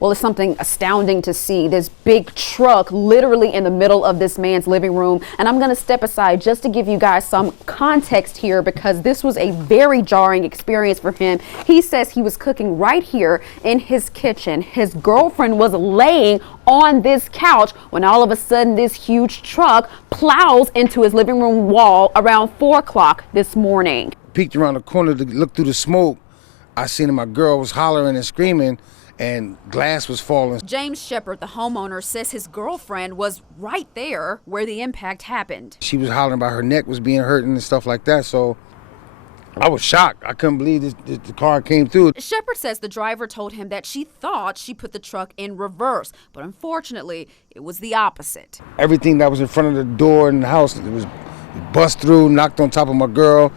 Well, it's something astounding to see this big truck literally in the middle of this man's living room. And I'm going to step aside just to give you guys some context here, because this was a very jarring experience for him. He says he was cooking right here in his kitchen. His girlfriend was laying on this couch when all of a sudden this huge truck plows into his living room wall around 4 o'clock this morning. Peeked around the corner to look through the smoke. I seen my girl was hollering and screaming, and glass was falling. James Shepard, the homeowner, says his girlfriend was right there where the impact happened. She was hollering about her neck was being hurt and stuff like that, so I was shocked. I couldn't believe the car came through. Shepard says the driver told him that she thought she put the truck in reverse, but unfortunately, it was the opposite. Everything that was in front of the door in the house, it bust through, knocked on top of my girl.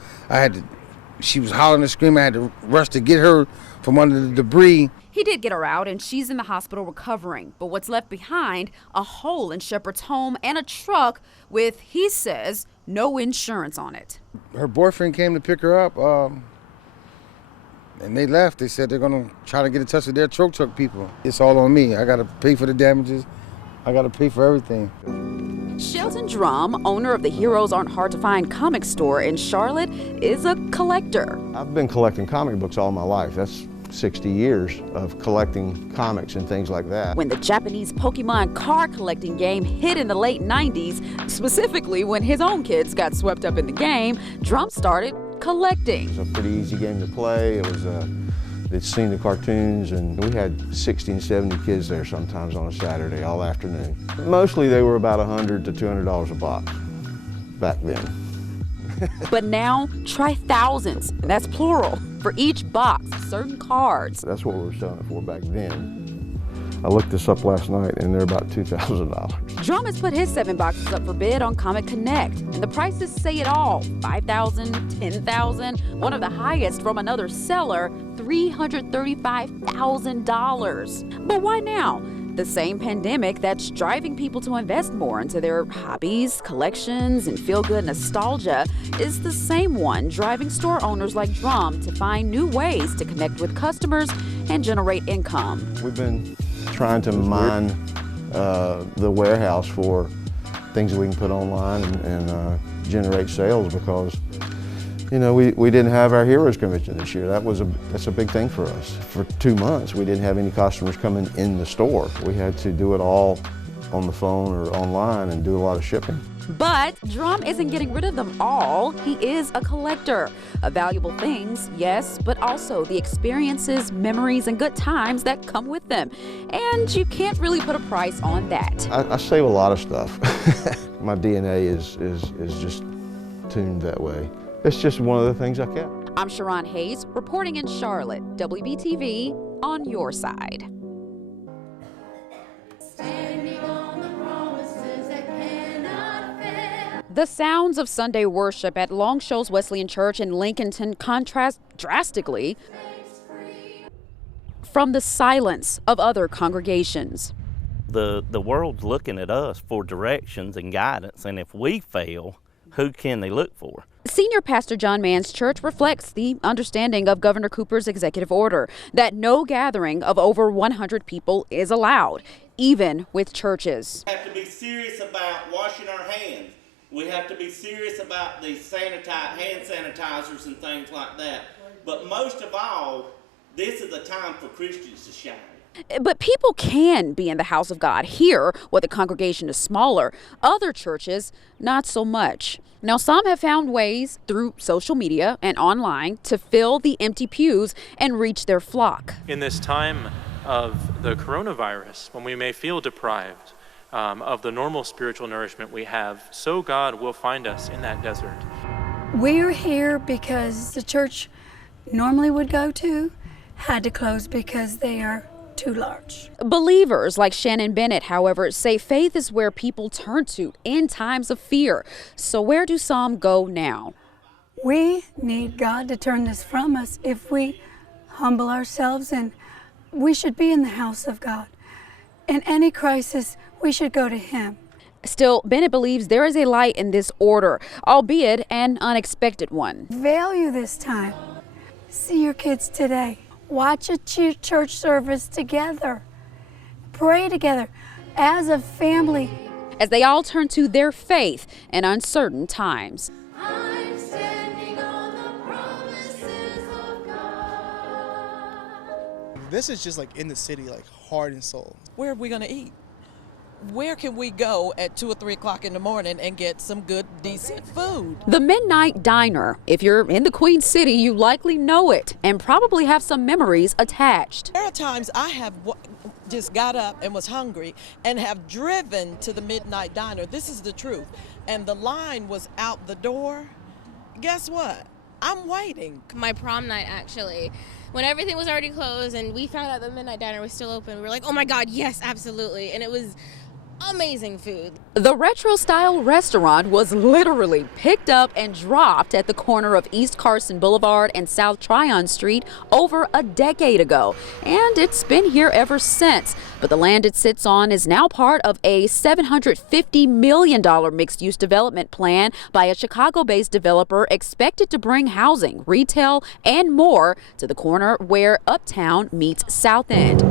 She was hollering and screaming. I had to rush to get her from under the debris. He did get her out, and she's in the hospital recovering. But what's left behind, a hole in Shepard's home and a truck with, he says, no insurance on it. Her boyfriend came to pick her up, and they left. They said they're going to try to get in touch with their truck people. It's all on me. I got to pay for the damages. I got to pay for everything. Shelton Drum, owner of the Heroes Aren't Hard to Find comic store in Charlotte, is a collector. I've been collecting comic books all my life. That's 60 years of collecting comics and things like that. When the Japanese Pokémon card collecting game hit in the late 90s, specifically when his own kids got swept up in the game, Drum started collecting. It was a pretty easy game to play. They'd seen the cartoons, and we had 60 and 70 kids there sometimes on a Saturday all afternoon. Mostly they were about $100 to $200 a box back then. But now, try thousands, and that's plural, for each box of certain cards. That's what we were selling it for back then. I looked this up last night, and they're about $2,000. Drum has put his 7 boxes up for bid on Comic Connect, and the prices say it all: $5,000, $10,000, one of the highest from another seller, $335,000. But why now? The same pandemic that's driving people to invest more into their hobbies, collections, and feel-good nostalgia is the same one driving store owners like Drum to find new ways to connect with customers and generate income. We've been trying to mine the warehouse for things that we can put online and generate sales, because you know, we didn't have our Heroes Convention this year. That's a big thing for us. For 2 months, we didn't have any customers coming in the store. We had to do it all on the phone or online and do a lot of shipping. But Drum isn't getting rid of them all. He is a collector of valuable things, yes, but also the experiences, memories, and good times that come with them. And you can't really put a price on that. I save a lot of stuff. My DNA is just tuned that way. It's just one of the things I kept. I'm Sharonne Hayes, reporting in Charlotte, WBTV, on your side. Standing on the promises that cannot fail. The sounds of Sunday worship at Long Shoals Wesleyan Church in Lincolnton contrast drastically from the silence of other congregations. The world's looking at us for directions and guidance, and if we fail, who can they look for? Senior Pastor John Mann's church reflects the understanding of Governor Cooper's executive order that no gathering of over 100 people is allowed, even with churches. We have to be serious about washing our hands. We have to be serious about the hand sanitizers and things like that. But most of all, this is a time for Christians to shine. But people can be in the house of God here where the congregation is smaller. Other churches, not so much. Now, some have found ways through social media and online to fill the empty pews and reach their flock. In this time of the coronavirus, when we may feel deprived of the normal spiritual nourishment we have, so God will find us in that desert. We're here because the church normally would go to had to close because they are too large. Believers like Shannon Bennett, however, say faith is where people turn to in times of fear. So where do some go now? We need God to turn this from us if we humble ourselves, and we should be in the house of God. In any crisis, we should go to Him. Still, Bennett believes there is a light in this order, albeit an unexpected one. Value this time. See your kids today. Watch a church service together. pray together as a family. As they all turn to their faith in uncertain times. I'm standing on the promises of God. This is just like in the city, like heart and soul. Where are we going to eat? Where can we go at 2 or 3 o'clock in the morning and get some good, decent food? The Midnight Diner. If you're in the Queen City, you likely know it and probably have some memories attached. There are times I have just got up and was hungry and have driven to the Midnight Diner. This is the truth. And the line was out the door. Guess what? I'm waiting. My prom night, actually, when everything was already closed and we found out the Midnight Diner was still open, we were like, oh my God, yes, absolutely. And it was amazing food. The retro-style restaurant was literally picked up and dropped at the corner of East Carson Boulevard and South Tryon Street over a decade ago, and it's been here ever since. But the land it sits on is now part of a $750 million mixed-use development plan by a Chicago-based developer expected to bring housing, retail, and more to the corner where Uptown meets South End.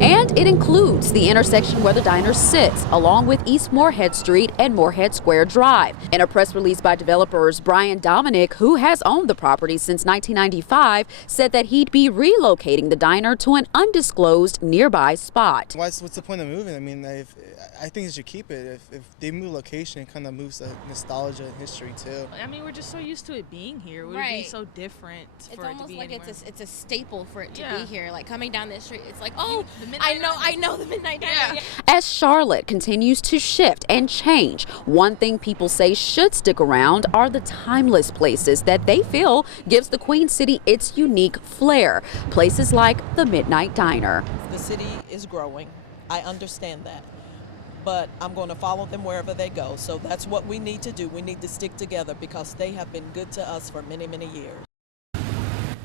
And it includes the intersection where the diner sits, along with East Moorhead Street and Moorhead Square Drive. In a press release by developers, Brian Dominic, who has owned the property since 1995, said that he'd be relocating the diner to an undisclosed nearby spot. What's the point of moving? I mean, I think they should keep it. If they move location, it kind of moves the nostalgia and history too. I mean, we're just so used to it being here. It would be so different for it to be almost like anywhere. it's a staple for it to be here. Like coming down this street, it's like, oh, I know the Midnight Diner. Yeah. As Charlotte continues to shift and change, one thing people say should stick around are the timeless places that they feel gives the Queen City its unique flair. Places like the Midnight Diner. The city is growing. I understand that. But I'm going to follow them wherever they go. So that's what we need to do. We need to stick together because they have been good to us for many, many years.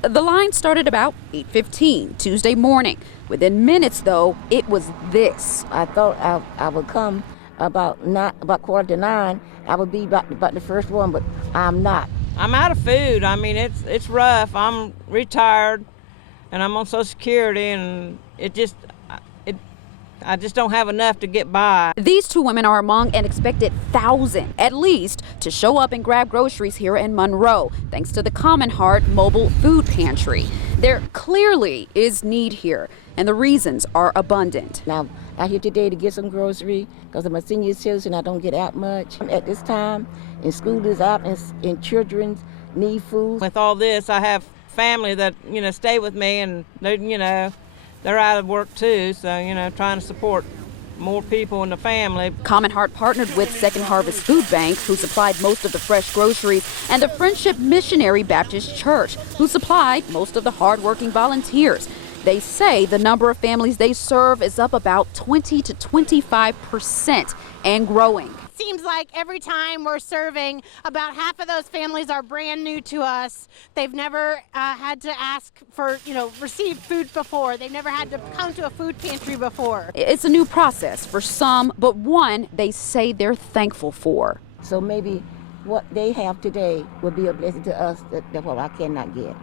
The line started about 8:15 Tuesday morning. Within minutes, though, it was this. I thought I would come about 8:45. I would be about the first one, but I'm not. I'm out of food. I mean, it's rough. I'm retired, and I'm on Social Security, and I just don't have enough to get by. These two women are among an expected 1,000, at least, to show up and grab groceries here in Monroe, thanks to the Common Heart Mobile Food Pantry. There clearly is need here, and the reasons are abundant. Now, I'm here today to get some grocery because I'm a senior citizen. I don't get out much at this time, and school is out, and children need food. With all this, I have family that, stay with me, and they're out of work too, so, trying to support more people in the family. Common Heart partnered with Second Harvest Food Bank, who supplied most of the fresh groceries, and the Friendship Missionary Baptist Church, who supplied most of the hardworking volunteers. They say the number of families they serve is up about 20 to 25% and growing. Seems like every time we're serving, about half of those families are brand new to us. They've never had to ask for, receive food before. They've never had to come to a food pantry before. It's a new process for some, but one they say they're thankful for. So maybe what they have today will be a blessing to us that what I cannot get.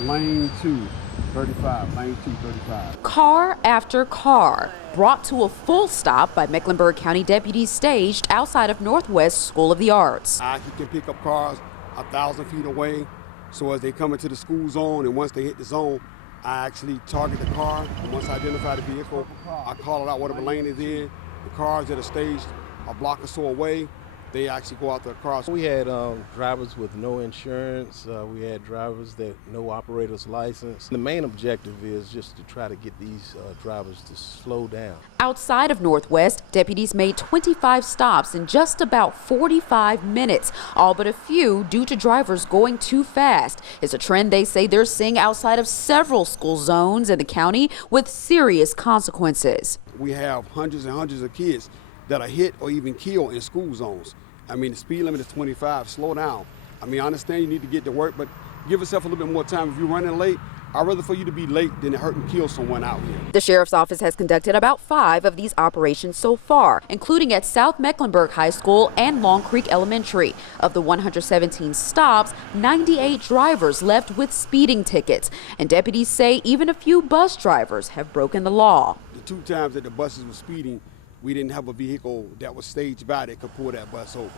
Lane 2, 35, lane 2, 35. Car after car brought to a full stop by Mecklenburg County deputies staged outside of Northwest School of the Arts. I can pick up cars 1,000 feet away, so as they come into the school zone, and once they hit the zone, I actually target the car, and once I identify the vehicle, I call it out whatever lane it's in. The cars that are staged a block or so away, they actually go out the car. We had drivers with no insurance. We had drivers that no operator's license. The main objective is just to try to get these drivers to slow down. Outside of Northwest, deputies made 25 stops in just about 45 minutes, all but a few due to drivers going too fast. It's a trend they say they're seeing outside of several school zones in the county with serious consequences. We have hundreds and hundreds of kids that are hit or even killed in school zones. I mean, the speed limit is 25, slow down. I mean, I understand you need to get to work, but give yourself a little bit more time. If you're running late, I'd rather for you to be late than to hurt and kill someone out here. The sheriff's office has conducted about 5 of these operations so far, including at South Mecklenburg High School and Long Creek Elementary. Of the 117 stops, 98 drivers left with speeding tickets, and deputies say even a few bus drivers have broken the law. The 2 times that the buses were speeding, we didn't have a vehicle that was staged by that could pull that bus over.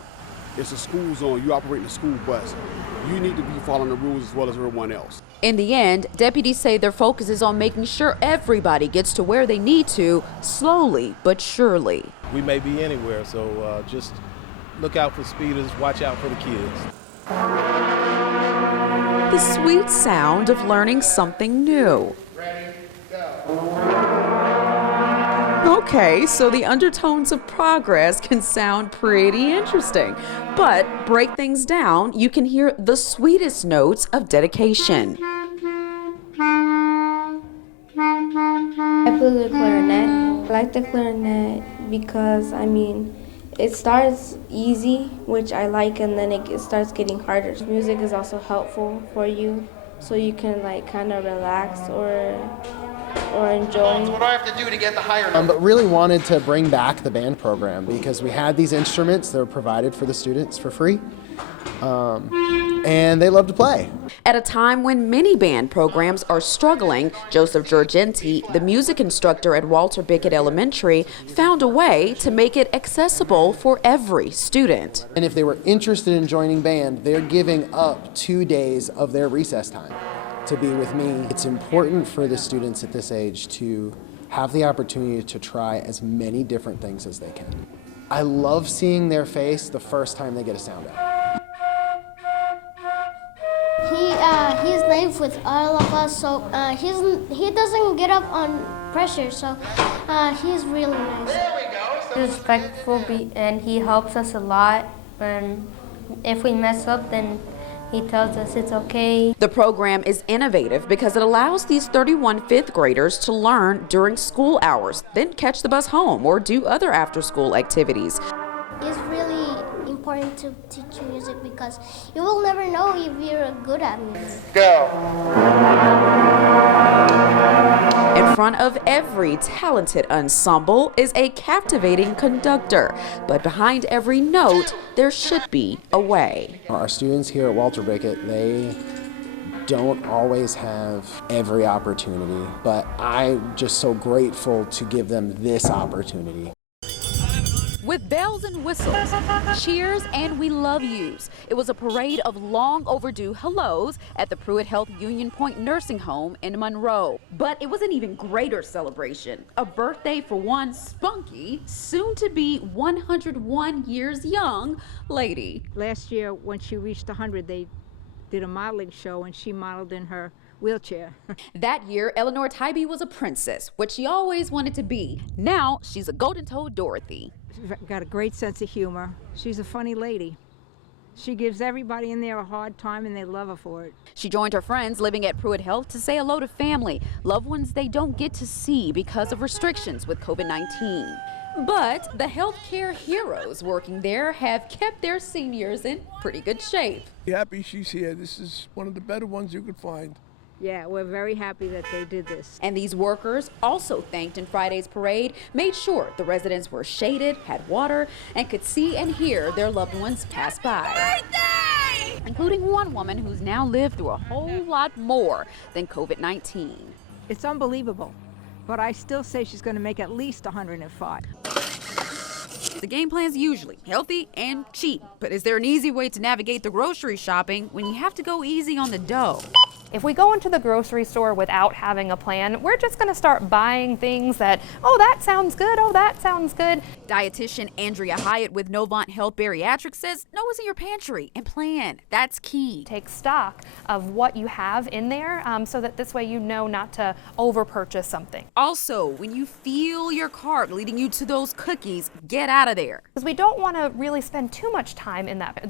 It's a school zone. You operate a school bus. You need to be following the rules as well as everyone else. In the end, deputies say their focus is on making sure everybody gets to where they need to, slowly but surely. We may be anywhere, so just look out for speeders, watch out for the kids. The sweet sound of learning something new. Okay, so the undertones of progress can sound pretty interesting, but break things down, you can hear the sweetest notes of dedication. I play the clarinet. I like the clarinet because, it starts easy, which I like, and then it starts getting harder. Music is also helpful for you, so you can kind of relax or enjoy. What do I have to do to get the higher number? But really wanted to bring back the band program because we had these instruments that were provided for the students for free, and they love to play. At a time when many band programs are struggling, Joseph Giorgenti, the music instructor at Walter Bickett Elementary, found a way to make it accessible for every student. And if they were interested in joining band, they're giving up 2 days of their recess time to be with me. It's important for the students at this age to have the opportunity to try as many different things as they can. I love seeing their face the first time they get a sound out. He's live with all of us, so he doesn't get up on pressure, so he's really nice. He's respectful and he helps us a lot, and if we mess up, then he tells us it's okay. The program is innovative because it allows these 31 fifth graders to learn during school hours, then catch the bus home or do other after-school activities. It's really important to teach music because you will never know if you're good at music. Go! In front of every talented ensemble is a captivating conductor, but behind every note, there should be a way. Our students here at Walter Bickett, they don't always have every opportunity, but I'm just so grateful to give them this opportunity. With bells and whistles, cheers, and we love yous. It was a parade of long overdue hellos at the Pruitt Health Union Point Nursing Home in Monroe. But it was an even greater celebration. A birthday for one spunky, soon to be 101 years young lady. Last year, when she reached 100, they did a modeling show and she modeled in her wheelchair. That year, Eleanor Tybee was a princess, what she always wanted to be. Now, she's a golden-toed Dorothy. She's got a great sense of humor. She's a funny lady. She gives everybody in there a hard time and they love her for it. She joined her friends living at Pruitt Health to say hello to family, loved ones they don't get to see because of restrictions with COVID-19. But the healthcare heroes working there have kept their seniors in pretty good shape. Happy she's here. This is one of the better ones you could find. Yeah, we're very happy that they did this. And these workers, also thanked in Friday's parade, made sure the residents were shaded, had water, and could see and hear their loved ones pass by. Birthday! Including one woman who's now lived through a whole lot more than COVID-19. It's unbelievable, but I still say she's going to make at least 105. The game plan's usually healthy and cheap, but is there an easy way to navigate the grocery shopping when you have to go easy on the dough? If we go into the grocery store without having a plan, we're just going to start buying things that, oh, that sounds good, oh, that sounds good. Dietitian Andrea Hyatt with Novant Health Bariatrics says know what's in your pantry and plan. That's key. Take stock of what you have in there so that this way you know not to over-purchase something. Also, when you feel your cart leading you to those cookies, get out of there. Because we don't want to really spend too much time in that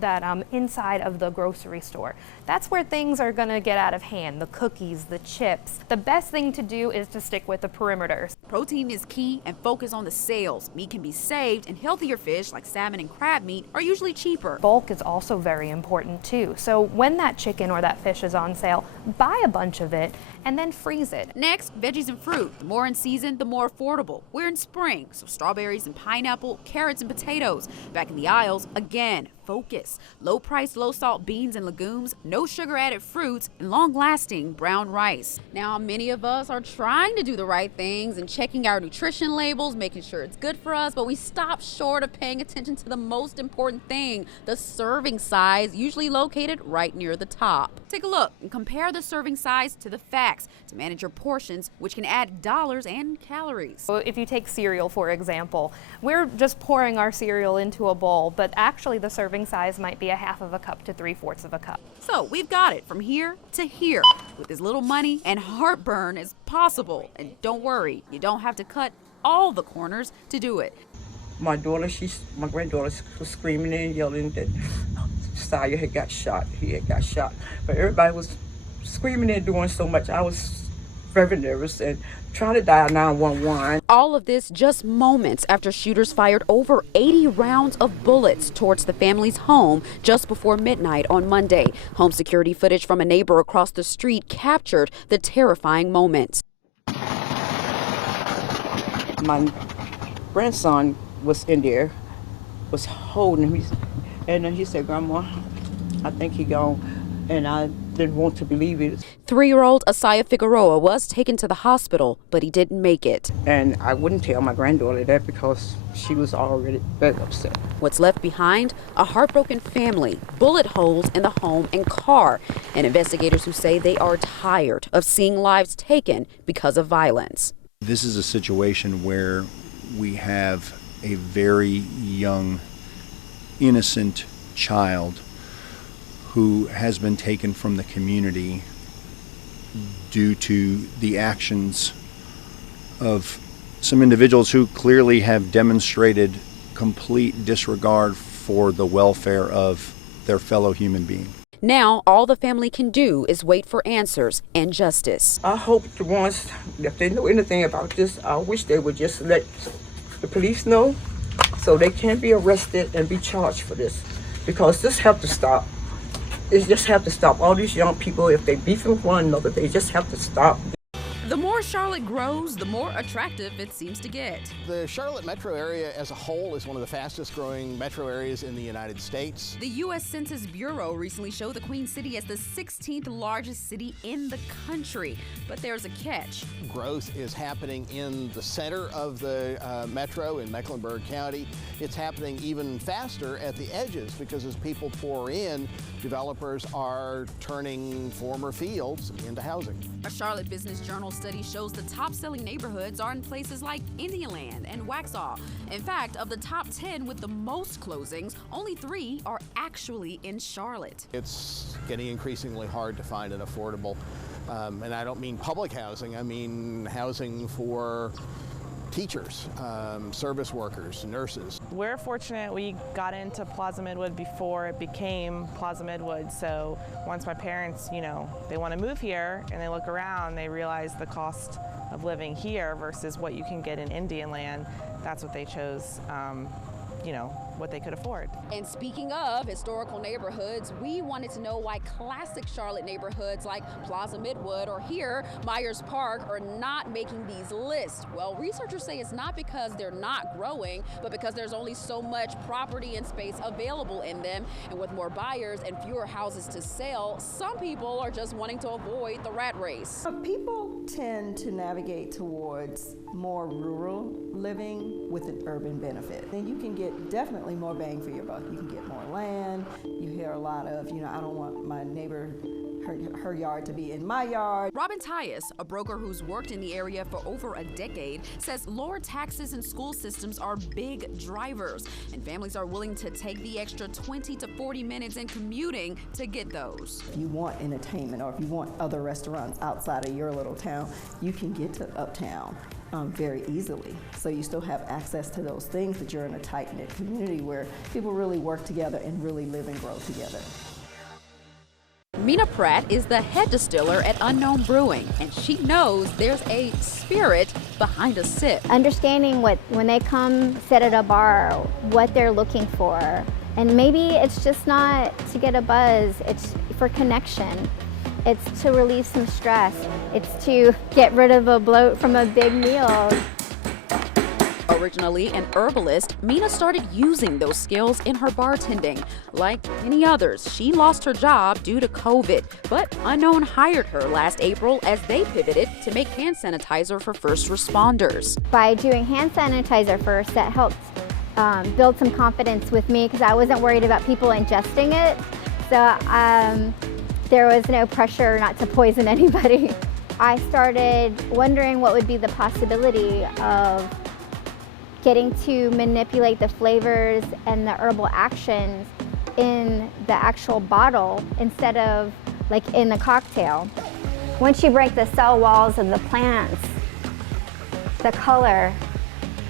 inside of the grocery store. That's where things are going to get out of hand. can, the cookies, the chips. The best thing to do is to stick with the perimeters. Protein is key and focus on the sales. Meat can be saved, and healthier fish like salmon and crab meat are usually cheaper. Bulk is also very important too. So when that chicken or that fish is on sale, buy a bunch of it and then freeze it. Next, veggies and fruit. The more in season, the more affordable. We're in spring, so strawberries and pineapple, carrots and potatoes. Back in the aisles, again, focus. Low price, low salt beans and legumes, no sugar added fruits, and long lasting brown rice. Now, many of us are trying to do the right things and checking our nutrition labels, making sure it's good for us, but we stop short of paying attention to the most important thing, the serving size, usually located right near the top. Take a look and compare the serving size to the facts to manage your portions, which can add dollars and calories. So if you take cereal, for example, we're just pouring our cereal into a bowl, but actually the serving size might be a half of a cup to 3/4 of a cup. So we've got it from here to here with as little money and heartburn as possible. And don't worry, you don't have to cut all the corners to do it. My granddaughter was screaming and yelling that Sire had got shot. He had got shot. But everybody was screaming and doing so much. I was very nervous and trying to dial 911. All of this just moments after shooters fired over 80 rounds of bullets towards the family's home just before midnight on Monday. Home security footage from a neighbor across the street captured the terrifying moments. My grandson was in there, was holding him, and then he said, "Grandma, I think he gone," and I didn't want to believe it. 3-year-old Asaya Figueroa was taken to the hospital, but he didn't make it. And I wouldn't tell my granddaughter that because she was already very upset. What's left behind? A heartbroken family, bullet holes in the home and car, and investigators who say they are tired of seeing lives taken because of violence. This is a situation where we have a very young, innocent child who has been taken from the community due to the actions of some individuals who clearly have demonstrated complete disregard for the welfare of their fellow human being. Now, all the family can do is wait for answers and justice. I hope the ones, if they know anything about this, I wish they would just let the police know so they can be arrested and be charged for this, because this have to stop. It just have to stop. All these young people, if they beefing with one another, they just have to stop. The more Charlotte grows, the more attractive it seems to get. The Charlotte metro area as a whole is one of the fastest growing metro areas in the United States. The U.S. Census Bureau recently showed the Queen City as the 16th largest city in the country. But there's a catch. Growth is happening in the center of the metro in Mecklenburg County. It's happening even faster at the edges because as people pour in, developers are turning former fields into housing. A Charlotte Business Journal study shows the top-selling neighborhoods are in places like Indianland and Waxhaw. In fact, of the top 10 with the most closings, only 3 are actually in Charlotte. It's getting increasingly hard to find an affordable, and I don't mean public housing, I mean housing for teachers, service workers, nurses. We're fortunate we got into Plaza Midwood before it became Plaza Midwood, so once my parents, they want to move here and they look around, they realize the cost of living here versus what you can get in Indianland. That's what they chose, what they could afford. And speaking of historical neighborhoods, we wanted to know why classic Charlotte neighborhoods like Plaza Midwood or here, Myers Park, are not making these lists. Well, researchers say it's not because they're not growing, but because there's only so much property and space available in them. And with more buyers and fewer houses to sell, some people are just wanting to avoid the rat race. People tend to navigate towards more rural living with an urban benefit. Then you can get definitely more bang for your buck. You can get more land. You hear a lot of, I don't want my neighbor, her yard to be in my yard. Robin Tyus, a broker who's worked in the area for over a decade, says lower taxes and school systems are big drivers, and families are willing to take the extra 20 to 40 minutes in commuting to get those. If you want entertainment or if you want other restaurants outside of your little town, you can get to Uptown very easily. So you still have access to those things, but you're in a tight-knit community where people really work together and really live and grow together. Mina Pratt is the head distiller at Unknown Brewing, and she knows there's a spirit behind a sip. Understanding when they come sit at a bar, what they're looking for. And maybe it's just not to get a buzz, it's for connection. It's to relieve some stress. It's to get rid of a bloat from a big meal. Originally an herbalist, Mina started using those skills in her bartending. Like many others, she lost her job due to COVID, but Unknown hired her last April as they pivoted to make hand sanitizer for first responders. By doing hand sanitizer first, that helped build some confidence with me because I wasn't worried about people ingesting it. So there was no pressure not to poison anybody. I started wondering what would be the possibility of getting to manipulate the flavors and the herbal actions in the actual bottle instead of like in the cocktail. Once you break the cell walls of the plants, the color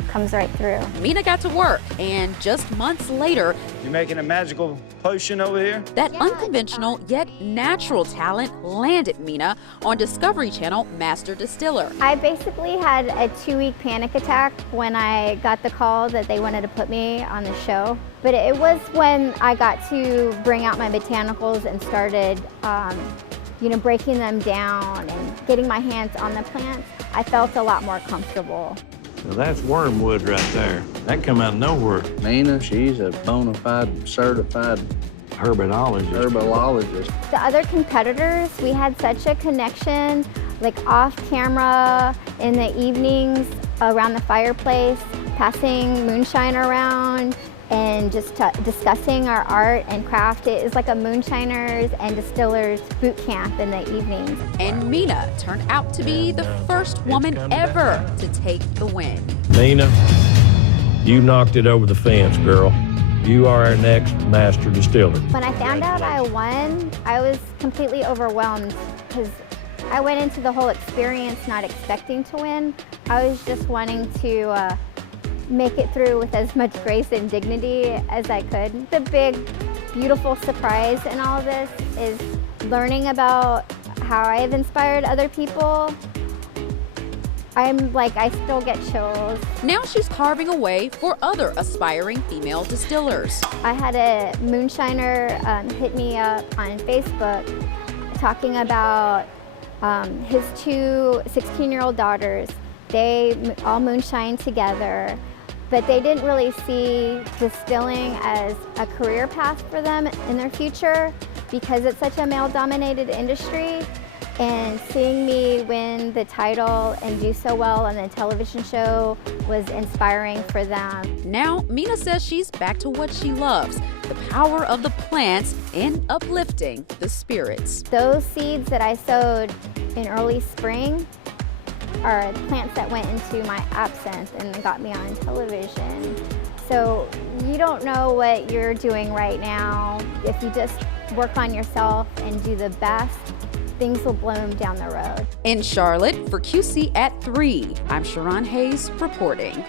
comes right through. Mina got to work, and just months later, You making a magical potion over here? that unconventional yet natural talent landed Mina on Discovery Channel Master Distiller. I basically had a 2-week panic attack when I got the call that they wanted to put me on the show. But it was when I got to bring out my botanicals and started breaking them down and getting my hands on the plants. I felt a lot more comfortable. Well, that's wormwood right there. That come out of nowhere. Mina, she's a bona fide certified herbologist. The other competitors, we had such a connection, like off camera, in the evenings, around the fireplace, passing moonshine around, and just discussing our art and craft. It is like a moonshiners and distillers boot camp in the evenings. And Mina turned out to be the first woman ever to take the win. Mina, you knocked it over the fence, girl. You are our next master distiller. When I found out I won, I was completely overwhelmed because I went into the whole experience not expecting to win. I was just wanting to make it through with as much grace and dignity as I could. The big, beautiful surprise in all of this is learning about how I have inspired other people. I still get chills. Now she's carving a way for other aspiring female distillers. I had a moonshiner hit me up on Facebook talking about his 2 16-year-old daughters. They all moonshine together, but they didn't really see distilling as a career path for them in their future because it's such a male-dominated industry. And seeing me win the title and do so well on the television show was inspiring for them. Now, Mina says she's back to what she loves, the power of the plants and uplifting the spirits. Those seeds that I sowed in early spring are plants that went into my absinthe and got me on television. So you don't know what you're doing right now. If you just work on yourself and do the best, things will bloom down the road. In Charlotte, for QC at 3, I'm Sharonne Hayes reporting.